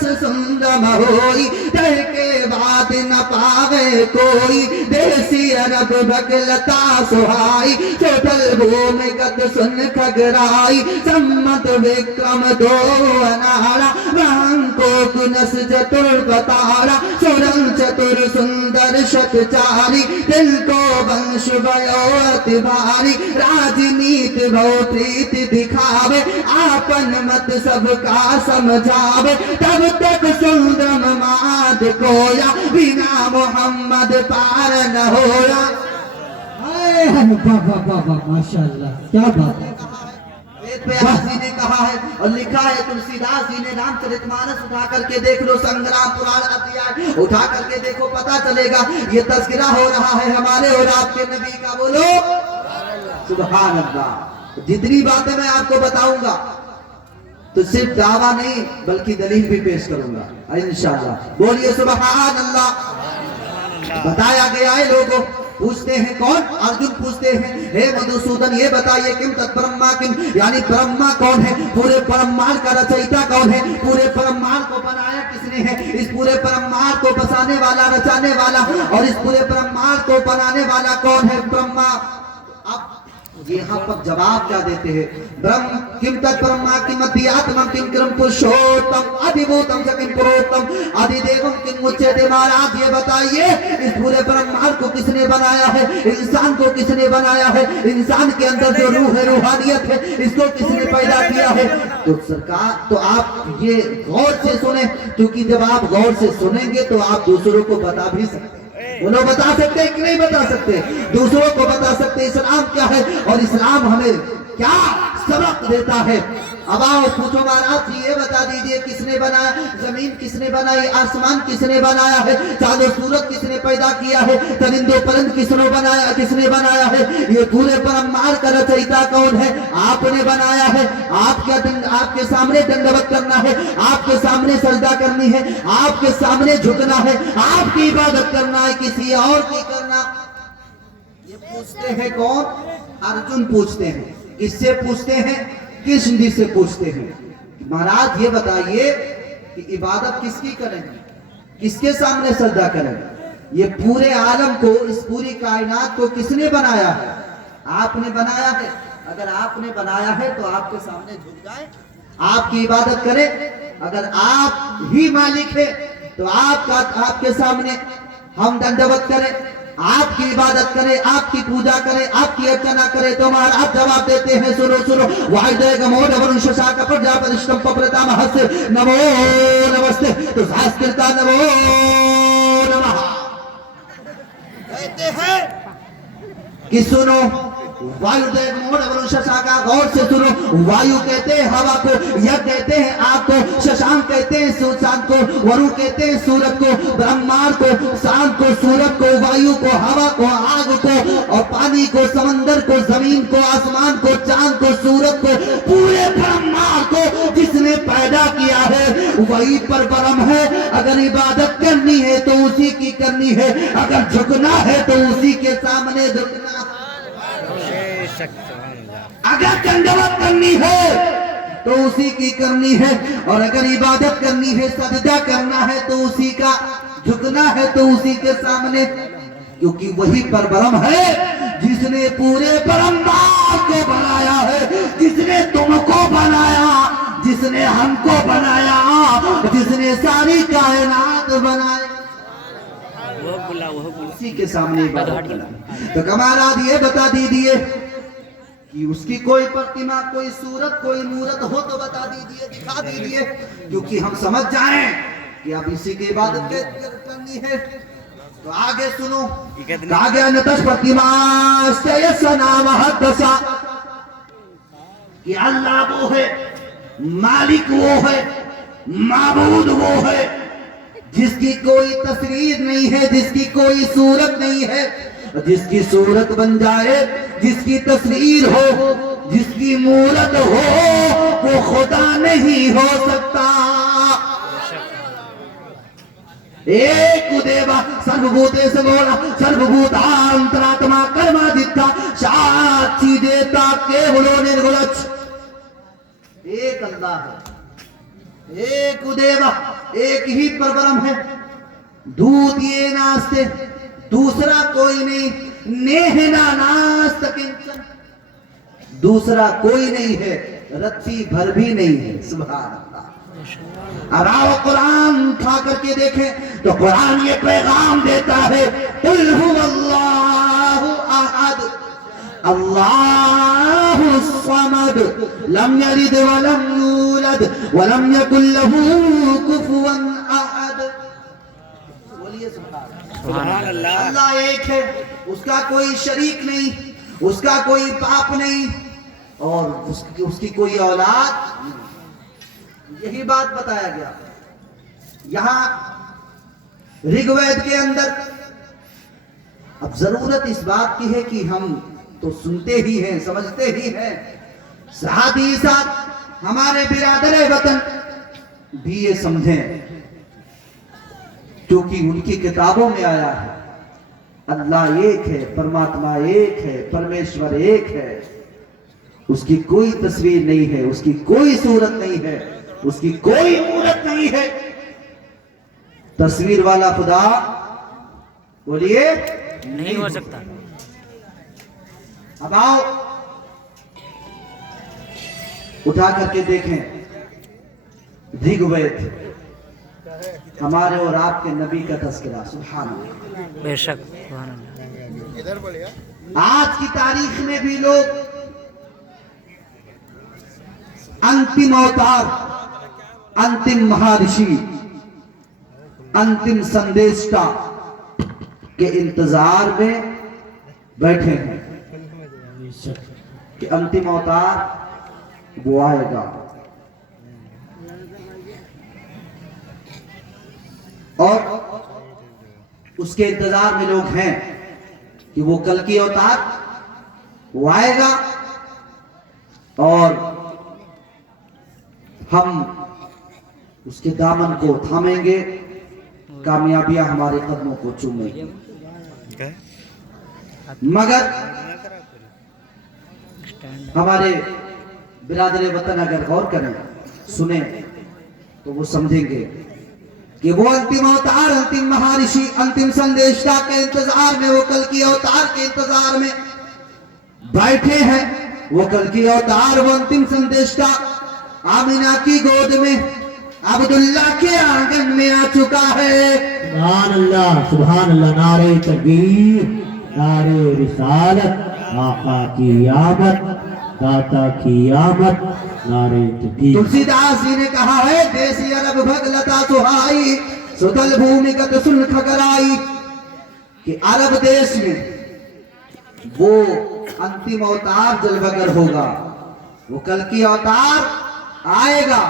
जस सुंदम होई, डर के बात न पावे कोई, देसी अरब बगलता सुहाई, चोटल भूमि गत सुन खगराई, सम्मत विक्रम दो अनारा, राम को कुनस चतुर बतारा, सुरं चतुर सुंदर शतचारी, दिल को वंश भयो अति भारी, राजनीति भव प्रीति दिखावे, आपन मत सबका समझावे, तब तक सुंदरम माद कोया, बिना मोहम्मद पार न होया। माशाअल्लाह, क्या बात है। वेद व्यास जी ने कहा है और लिखा है, तुलसीदास जी ने रामचरितमानस उठा करके देख लो, संग्राम पुराण अध्याय उठा करके देखो, पता चलेगा ये तज़किरा हो रहा है हमारे और आपके नबी का। बोलो सुभान अल्लाह। जितनी बातें मैं आपको बताऊंगा तो सिर्फ दावा नहीं बल्कि दलील भी पेश करूंगा इंशाअल्लाह। बोलिए सुभान अल्लाह। बताया गया है, लोगों पूछते हैं कौन? अर्जुन पूछते हैं, हे मधुसूदन ये बताइए किम तत्ब्रह्मा किम, यानी ब्रह्मा कौन है, पूरे ब्रह्मांड का रचयिता कौन है, पूरे ब्रह्मांड को बनाया किसने है, इस पूरे ब्रह्मांड को बसाने वाला, रचाने वाला और इस पूरे ब्रह्मांड को बनाने वाला कौन है? ब्रह्मा। अब यहाँ पर जवाब क्या देते हैं? ब्रह्म किम तत्ब्रह्मा किम अध्यात्मम किम क्रम पुरुषोत्तम अधिभूतम च किम पुरोत्तम अधिदेवम किम उच्यते। महाराज ये बताइए इस पूरे ब्रह्मांड को किसने बनाया है, इंसान को किसने बनाया है, इंसान के अंदर जो रूह है, रूहानियत है, इसको किसने पैदा किया है? तो सरकार, तो आप ये गौर से सुने, क्योंकि जब आप गौर से सुनेंगे तो आप दूसरों को बता भी सकते हैं। वो लोग बता सकते हैं कि नहीं बता सकते? दूसरों को बता सकते इस्लाम क्या है और इस्लाम हमें क्या सबक देता है। अब आओ पूछो महाराज जी ये बता दीजिए किसने बनाया, जमीन किसने बनाई, आसमान किसने बनाया है, चांद और सूरज किसने पैदा किया है, परिंदों परिंद किसने बनाया है, ये पूरे ब्रह्मांड का रचयिता कौन है? आपने बनाया है। आपके सामने दंडवत करना है, आपके सामने सजदा करनी है, आपके सामने झुकना है, आपकी इबादत करना है, किसी और की करना। ये पूछते हैं कौन? अर्जुन पूछते हैं। किससे पूछते हैं? कृष्ण से पूछते हैं। महाराज ये बताइए कि इबादत किसकी करेंगे, किसके सामने सजदा करेंगे? ये पूरे आलम को, इस पूरी कायनात को किसने बनाया है? आपने बनाया है। अगर आपने बनाया है तो आपके सामने झुक जाए, आपकी इबादत करें। अगर आप ही मालिक है तो आपके सामने हम दंडवत करें, आपकी इबादत करे, आपकी पूजा करे, आपकी अर्चना करे। तो महाराज जवाब देते हैं, सुनो सुनो। वायुदेवगमो नवरुषशाक प्रजापतिष्ठं पप्रतामहस्य नमो नमस्ते। तो संस्कृता नमो नमः कहते हैं कि सुनो, वायुदेवगमो नवरुषशाका, गौर से सुनो। वायु कहते हैं हवा को, यह कहते हैं आग को, शशांक कहते हैं चांद को, वरुण कहते हैं सूरज को, ब्रह्मांड को, शांत को, सूरज को, वायु को, हवा को, आग को और पानी को, समंदर को, जमीन को, आसमान को, चांद को, सूरज को, पूरे ब्रह्मांड को जिसने पैदा किया है वही पर ब्रह्म है। अगर इबादत करनी है तो उसी की करनी है, अगर झुकना है तो उसी के सामने झुकना है, अगर दंडवत करनी है तो उसी की करनी है, और अगर इबादत करनी है, सजदा करना है तो उसी का झुकना है, तो उसी के सामने, क्योंकि वही परब्रह्म है जिसने पूरे ब्रह्मांड को बनाया है, जिसने तुमको बनाया, जिसने हमको बनाया, जिसने सारी कायनात बनाई, उसी के सामने इबादत करना। तो कमाल ये बता दीजिए कि उसकी कोई प्रतिमा, कोई सूरत, कोई मूरत हो तो बता दीजिए, दिखा दीजिए, क्योंकि हम समझ जाएं कि अब इसी की इबादत करनी है। तो आगे सुनो, आगे अन्यतः प्रतिमा दशा कि अल्लाह वो है, मालिक वो है, माबूद वो है जिसकी कोई तस्वीर नहीं है, जिसकी कोई सूरत नहीं है। जिसकी सूरत बन जाए, जिसकी तस्वीर हो, जिसकी मूरत हो, वो खुदा नहीं हो सकता। एक देवा सर्वभूतेषु गौण सर्वभूतांतरात्मा कर्मादित्ता साक्षी देता केवलो निर्गुणच्छ। एक अल्लाह है, एक देवा ایک ہی پربرم ہے، دودھ یہ ناستے دوسرا کوئی نہیں، نیہ ناناست کنچن، دوسرا کوئی نہیں ہے، رتی بھر بھی نہیں ہے۔ سبحان اللہ۔ اب آؤ قرآن اٹھا کر کے دیکھیں تو قرآن یہ پیغام دیتا ہے، قل هو اللہ احد اللہ الصمد لم یلد ولم یولد ولم یکن له کفوا احد۔ بولیے سبحان اللہ۔ اللہ ایک ہے، اس کا کوئی شریک نہیں، اس کا کوئی باپ نہیں، اور اس کی کوئی اولاد نہیں۔ یہی بات بتایا گیا یہاں رگ وید کے اندر۔ اب ضرورت اس بات کی ہے کہ ہم تو سنتے ہی ہیں، سمجھتے ہی ہیں، ساتھ ہی ساتھ ہمارے برادر وطن بھی یہ سمجھیں، کیونکہ ان کی کتابوں میں آیا ہے اللہ ایک ہے، پرماتما ایک ہے، پرمیشور ایک ہے، اس کی کوئی تصویر نہیں ہے، اس کی کوئی صورت نہیں ہے، اس کی کوئی مورت نہیں ہے۔ تصویر والا خدا بولیے نہیں ہو سکتا۔ اب آؤ اٹھا کر کے دیکھیں رگ وید، ہمارے اور آپ کے نبی کا تذکرہ۔ سبحان اللہ۔ بے شک سبحان اللہ۔ آج کی تاریخ میں بھی لوگ انتم اوتار، انتم مہارشی، انتم سندیشٹا کے انتظار میں بیٹھے ہیں کہ انتم اوتار وہ آئے گا، اور اس کے انتظار میں لوگ ہیں کہ وہ کل کی اوتار وہ آئے گا، اور ہم اس کے دامن کو تھامیں گے، کامیابیاں ہمارے قدموں کو چومیں گی۔ مگر ہمارے برادر وطن اگر غور کریں، سنیں، تو وہ سمجھیں گے کہ وہ انتم اوتار، انتم مہارشی، انتم سندیشتا کے انتظار میں، وہ کل کی اوتار کے انتظار میں بیٹھے ہیں۔ وہ کل کی اوتار، وہ انتم سندیشتا آمینہ کی گود میں، عبداللہ کے آنگن میں آ چکا ہے۔ سبحان اللہ، سبحان اللہ، نعرہ تکبیر، نعرہ رسالت، آقا کی آمد، داتا کی آمد، نعرہ تکبیر۔ تلسی داس جی نے کہا ہے، دیسی عرب بھگلتا سہائی، ستل بھومی گت سن کھگرائی، کہ عرب دیش میں وہ انتم اوتار جلوگر ہوگا، وہ کل کی اوتار آئے گا۔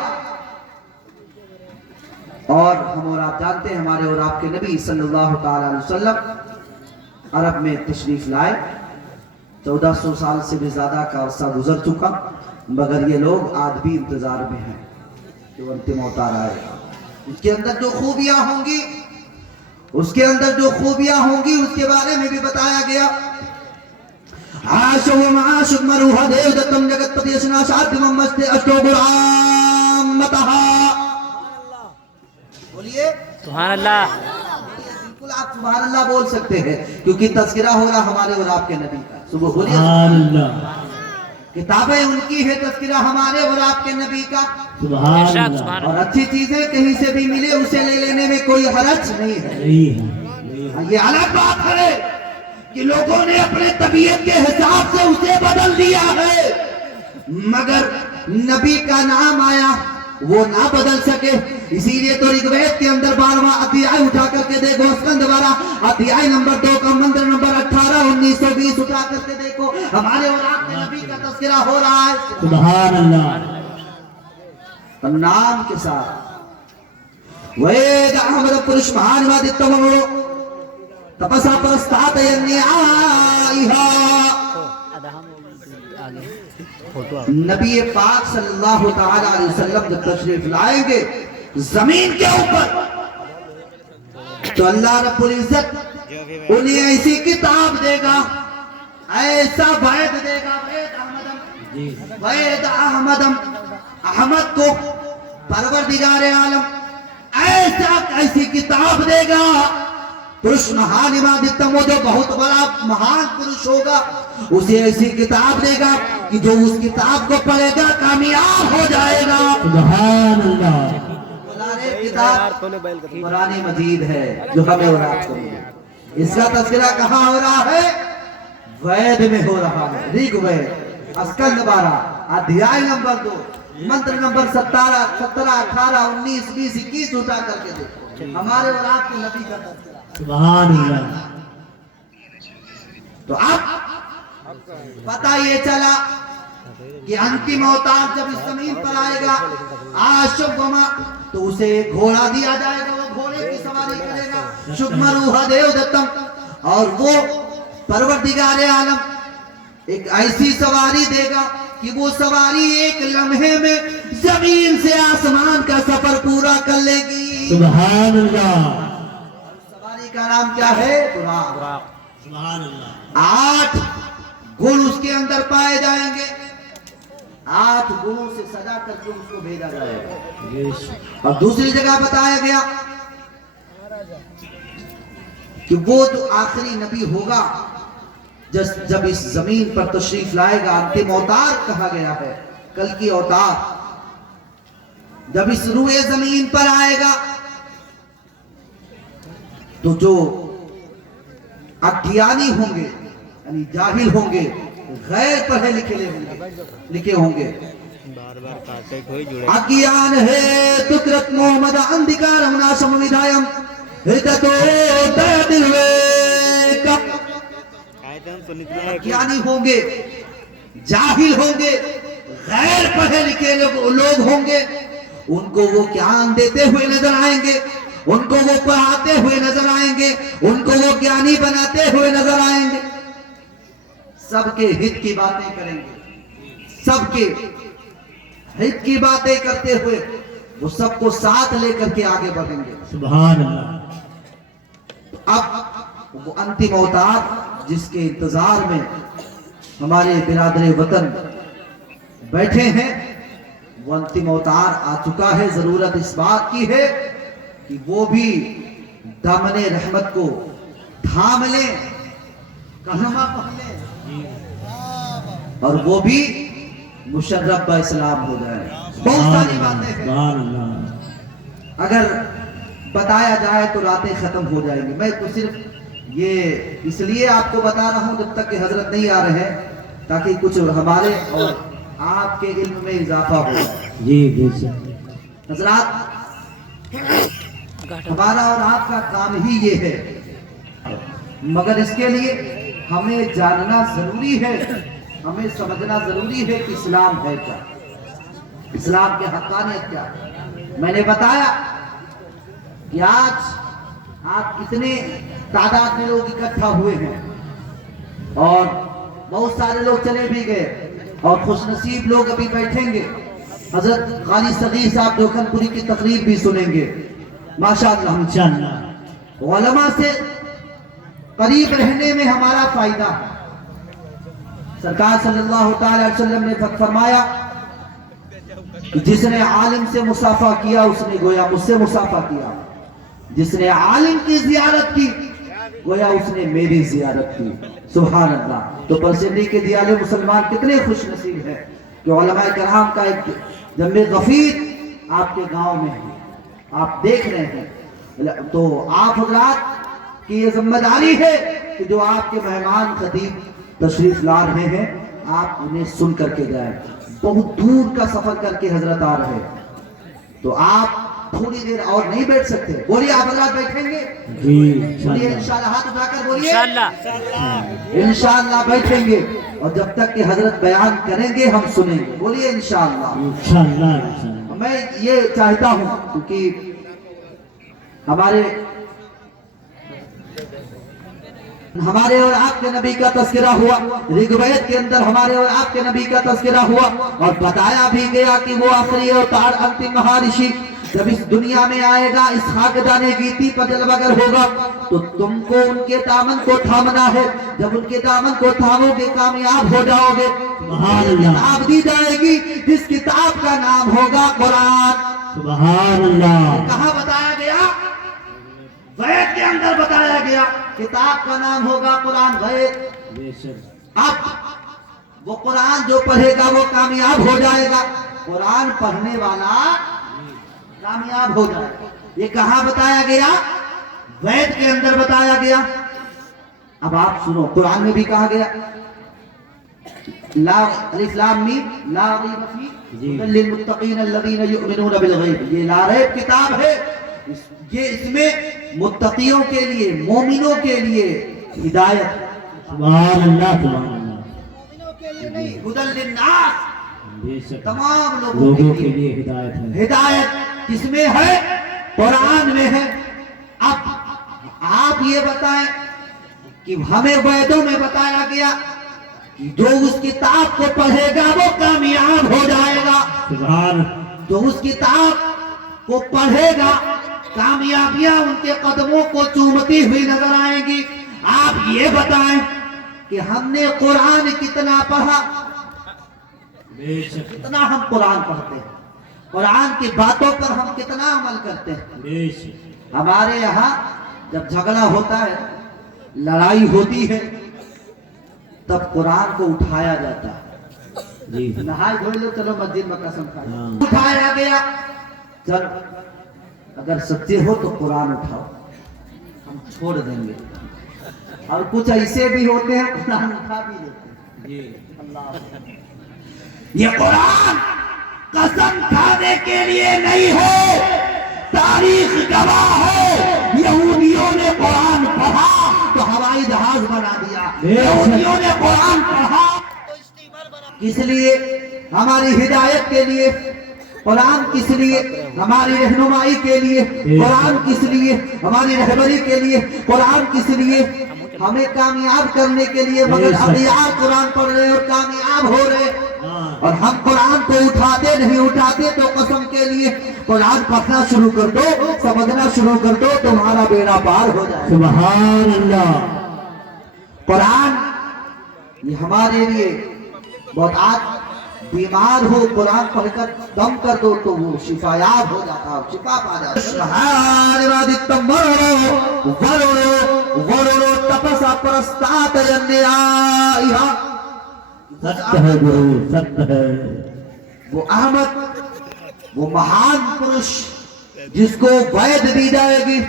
اور ہم اور آپ جانتے ہیں، ہمارے اور آپ کے نبی صلی اللہ تعالی علیہ وسلم عرب میں تشریف لائے، 1400 سال سے بھی زیادہ کا عرصہ گزر چکا، مگر یہ لوگ آج بھی انتظار میں ہیں کہ وہ انتم اوتار آئے گا۔ اس کے اندر جو خوبیاں ہوں گی، اس کے اندر جو خوبیاں ہوں گی، اس کے بارے میں بھی بتایا گیا۔ عاشو معاشق مروح دیو دتم جگت پتی اشنا شادم مست اشتو برامتہا۔ بولیے سبحان اللہ۔ بالکل آپ سبحان اللہ بول سکتے ہیں، کیونکہ تذکرہ ہو رہا ہمارے اور آپ کے نبی کا۔ صبح بولیے سبحان اللہ، کتابیں ان کی ہے، تذکرہ ہمارے اور آپ کے نبی کا۔ سبحان ارشاد اللہ، سبحان اور اچھی چیزیں کہیں سے بھی ملے، اسے لے لینے میں کوئی حرج نہیں ہے۔ نہیں ہے، یہ الگ بات ہے کہ لوگوں نے اپنے طبیعت کے حساب سے اسے بدل دیا ہے، مگر نبی کا نام آیا وہ نہ بدل سکے۔ اسی لیے تو رگ وید کے اندر 12واں ادھیائے اٹھا کر کے دیکھو، اسکند 12 ادھیائے نمبر 2 کا منتر نمبر 18 19 20 اٹھا کر کے دیکھو، ہمارے اور آپ کے نبی کا تذکرہ ہو رہا ہے سبحان اللہ، نام کے ساتھ۔ وید احمد پرش مہان وادتمو تپسا پرستات ینیائیہا۔ نبی پاک صلی اللہ تعالی علیہ وسلم جب تشریف لائیں گے زمین کے اوپر، تو اللہ رب العزت انہیں ایسی کتاب دے گا، ایسا وید دے گا، وید احمدم، احمد کو پروردگار عالم किताब देगा, पुरुष महान इमादितम, वो जो बहुत बड़ा महान पुरुष होगा उसे ऐसी किताब देगा कि जो उस किताब को पढ़ेगा कामयाब हो जाएगा। सुभान अल्लाह। किताब कुरान मजीद है जो हमें और आपको मिला। इसका तज़किरा कहाँ हो रहा है? वेद में हो रहा है। ऋग्वेद स्कंद 12 अध्याय नंबर 2 मंत्र नंबर 17, 18, 19, 20, 21 उठा करके देखो, हमारे और आपके नबी का तज़किरा। सुभान अल्लाह। तो अब पता ये चला कि अंतिम अवतार जब इस जमीन पर आएगा आशुभमा, तो उसे घोड़ा दिया जाएगा, वो घोड़े की सवारी करेगा। शुभमरूह देवदत्तम, और वो परवरदिगार आलम एक ऐसी सवारी देगा कि वो सवारी एक लम्हे में जमीन से आसमान का सफर पूरा कर लेगी। सुभान अल्लाह। सवारी का नाम क्या है? बुराक। सुभान अल्लाह। 8 गुण उसके अंदर पाए जाएंगे, 8 गुणों से सजा करके उसको भेजा जाएगा। और दूसरी जगह बताया गया कि वो जो आखिरी नबी होगा जब इस जमीन पर तशरीफ लाएगा, अंतिम अवतार कहा गया है, कल की अवतार, जब इस रूए जमीन पर आएगा तो जो अज्ञानी होंगे यानी जाहिल होंगे, गैर पढ़े लिखे होंगे, अज्ञान है तुकृत मोहम्मद अंधिकारम नाशम विधायम हिततो तदिलवेका। अज्ञानी होंगे, जाहिल होंगे, गैर पढ़े लिखे लोग होंगे, उनको वो ज्ञान देते हुए नजर आएंगे, उनको वो पढ़ाते हुए नजर आएंगे, उनको वो ज्ञानी बनाते हुए नजर आएंगे। सबके हित की बातें करेंगे, सबके हित की बातें करते हुए वो सबको साथ लेकर के आगे बढ़ेंगे। सुभान अल्लाह। अब वो अंतिम अवतार जिसके इंतजार में हमारे बिरादरे वतन बैठे हैं, वो अंतिम अवतार आ चुका है। जरूरत इस बात की है कि वो भी दामने रहमत को थाम ले, कलमा पढ़ ले, और वो भी मुशर्रफ बा इस्लाम हो जाए। बहुत सारी बातें हैं, सुभान अल्लाह। अगर बताया जाए तो रातें खत्म हो जाएंगी। मैं तो सिर्फ ये इसलिए आपको बता रहा हूं जब तक कि हजरत नहीं आ रहे हैं, ताकि कुछ हमारे और आपके इल्म में इजाफा हो जाए। जी बेशक। हजरात, हमारा और आपका काम ही ये है, मगर इसके लिए हमें जानना जरूरी है, हमें समझना जरूरी है कि इस्लाम है क्या, इस्लाम के हक़ानियत क्या है। मैंने बताया कि आज आप कितने तादाद में लोग इकट्ठा हुए हैं, और बहुत सारे लोग चले भी गए, और खुशनसीब लोग अभी बैठेंगे। हजरत गाली सगीर साहब जोखनपुरी की तकरीर भी सुनेंगे माशाअल्लाह। इंशाअल्लाह उलमा से करीब रहने में हमारा फायदा है। सरकार सल्लल्लाहु अलैहि वसल्लम ने फरमाया कि जिसने आलिम से मुसाफा किया उसने गोया मुझसे मुसाफा किया, जिसने आलिम की जियारत की गोया उसने मेरी जियारत की। सुभान अल्लाह। तो परसेंडी के दियाले मुसलमान कितने खुश नसीब हैं कि उलमाए कराम का एक जम्मे गफीर आपके गांव में है, आप देख रहे हैं। तो आप हजरात की ये जिम्मेदारी है कि जो आपके मेहमान खतीब तशरीफ ला रहे हैं, आप उन्हें सुन करके जाएं। बहुत दूर का सफर करके हजरत आ रहे हैं, तो आप थोड़ी देर और नहीं बैठ सकते। बोलिए, आप हजरात बैठेंगे? जी बोलिए इंशाअल्लाह। इंशाअल्लाह। हाथ उठाकर बोलिए इंशाअल्लाह। इंशाअल्लाह बैठेंगे, और जब तक कि हजरत बयान करेंगे हम सुनेंगे। बोलिए इंशाअल्लाह। इंशाअल्लाह इंशाअल्लाह। मैं ये चाहता हूं क्योंकि हमारे और आपके नबी का तज़किरा हुआ, ऋग्वेद के अंदर हमारे और आपके नबी का तज़किरा हुआ, और बताया भी गया कि वो आखिरी अवतार अंतिम महर्षि जब इस दुनिया में आएगा, इस खाकदाने गीती पर जलवागर होगा, तो तुमको उनके दामन को थामना है। जब उनके दामन को थामोगे कामयाब हो जाओगे। किताब दी जाएगी जिस किताब का नाम होगा कुरान। सुभान अल्लाह। कहाँ बताया गया? اندر بتایا گیا کتاب کا نام ہوگا قرآن غیب. بے شک اب وہ قرآن جو پڑھے گا وہ کامیاب ہو جائے گا. قرآن پڑھنے والا کامیاب ہو جائے گا. یہ کہاں بتایا گیا؟ وید کے اندر بتایا گیا. اب آپ سنو قرآن میں بھی کہا گیا لا الف لام میم لا ریب فیہ ھدی للمتقین الذین یؤمنون بالغیب. یہ لا ریب کتاب ہے. یہ اس میں متقیوں کے لیے مومنوں کے لیے ہدایت. سبحان اللہ سبحان اللہ. مومنوں کے لیے نہیں ھدی للناس بے شک تمام لوگوں کے لیے ہدایت ہے. ہدایت کس میں ہے؟ قرآن میں ہے. اب آپ یہ بتائیں کہ ہمیں ویدوں میں بتایا گیا کہ جو اس کتاب کو پڑھے گا وہ کامیاب ہو جائے گا. سبحان جو اس کتاب کو پڑھے گا کامیابیاں ان کے قدموں کو چومتی ہوئی نظر آئیں گی. آپ یہ بتائیں کہ ہم نے قرآن کتنا پڑھا؟ بے شک کتنا ہم قرآن پڑھتے ہیں؟ قرآن کی باتوں پر ہم کتنا عمل کرتے ہیں؟ بے شک ہمارے یہاں جب جھگڑا ہوتا ہے لڑائی ہوتی ہے تب قرآن کو اٹھایا جاتا ہے. جی نہائی دھوئے لو چلو مسجد میں قسم کھائیں. ہاں. اٹھایا گیا چل اگر سچے ہو تو قرآن اٹھاؤ ہم چھوڑ دیں گے. اور کچھ ایسے بھی ہوتے ہیں قرآن اٹھا بھی لیتے ہیں. جی یہ قرآن قسم کھانے کے لیے نہیں ہے. تاریخ گواہ ہے یہودیوں نے قرآن پڑھا تو ہوائی جہاز بنا دیا. یہودیوں نے قرآن پڑھا تو اسٹیمر بنا. کس لیے؟ ہماری ہدایت کے لیے. قرآن کس لیے؟ ہماری رہنمائی کے لیے. قرآن کس لیے؟ ہماری رہبری کے لیے. قرآن کس لیے؟ ہمیں کامیاب کرنے کے لیے. مگر اغیار قرآن پڑھ رہے اور کامیاب ہو رہے اور ہم قرآن کو اٹھاتے نہیں. اٹھاتے تو قسم کے لیے قرآن پڑھنا شروع کر دو سمجھنا شروع کر دو تمہارا بیڑا پار ہو جائے. سبحان اللہ. قرآن یہ ہمارے لیے بہت. آج بیمار ہو قرآن پڑھ کر دم کر دو تو وہ شفا یاب ہو جاتا ہے شفا پا جاتا ہے. سبحان وادتم ورورو ورورو ورورو تپسا پرستات جنیائیہا. ست ہے گرو ست ہے. وہ احمد وہ مہان پرش جس کو وید دی جائے گی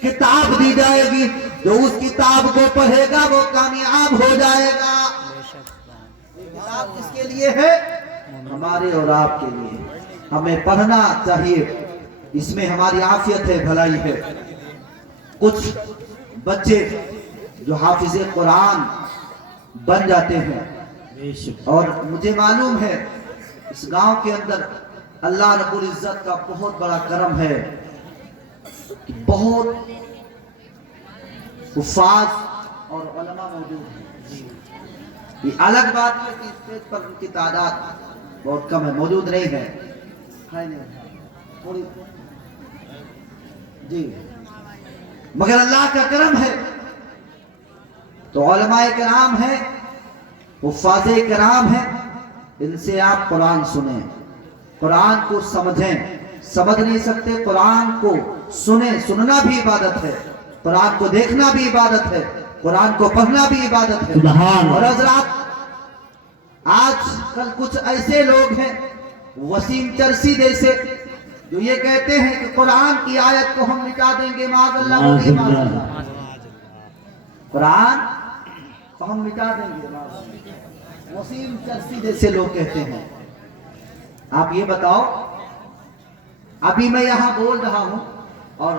کتاب دی جائے گی. جو اس کتاب کو پڑھے گا وہ کامیاب ہو جائے گا. کتاب کس کے لیے ہے؟ ہمارے اور آپ کے لیے. ہمیں پڑھنا چاہیے. اس میں ہماری عافیت ہے بھلائی ہے. کچھ بچے جو حافظ قرآن بن جاتے ہیں بے شک اور مجھے معلوم ہے اس گاؤں کے اندر اللہ رب العزت کا بہت بڑا کرم ہے کہ بہت حفاظ اور علماء موجود ہیں. یہ الگ بات ہے کہ اسٹیج پر ان کی تعداد بہت کم ہے موجود نہیں ہے. تھوڑی جی مگر اللہ کا کرم ہے تو علماء کرام ہیں حفاظ کرام ہیں. ان سے آپ قرآن سنیں قرآن کو سمجھیں. سمجھ نہیں سکتے قرآن کو سنیں. سننا بھی عبادت ہے. قرآن کو دیکھنا بھی عبادت ہے. قرآن کو پڑھنا بھی عبادت ہے. سبحان. اور حضرات آج کل کچھ ایسے لوگ ہیں وسیم چرسی جیسے جو یہ کہتے ہیں کہ قرآن کی آیت کو ہم مٹا دیں گے معاذ اللہ ہوگی معاذ اللہ. قرآن کو ہم مٹا دیں گے معاذ اللہ. وسیم چرسی جیسے لوگ کہتے ہیں. آپ یہ بتاؤ ابھی میں یہاں بول رہا ہوں اور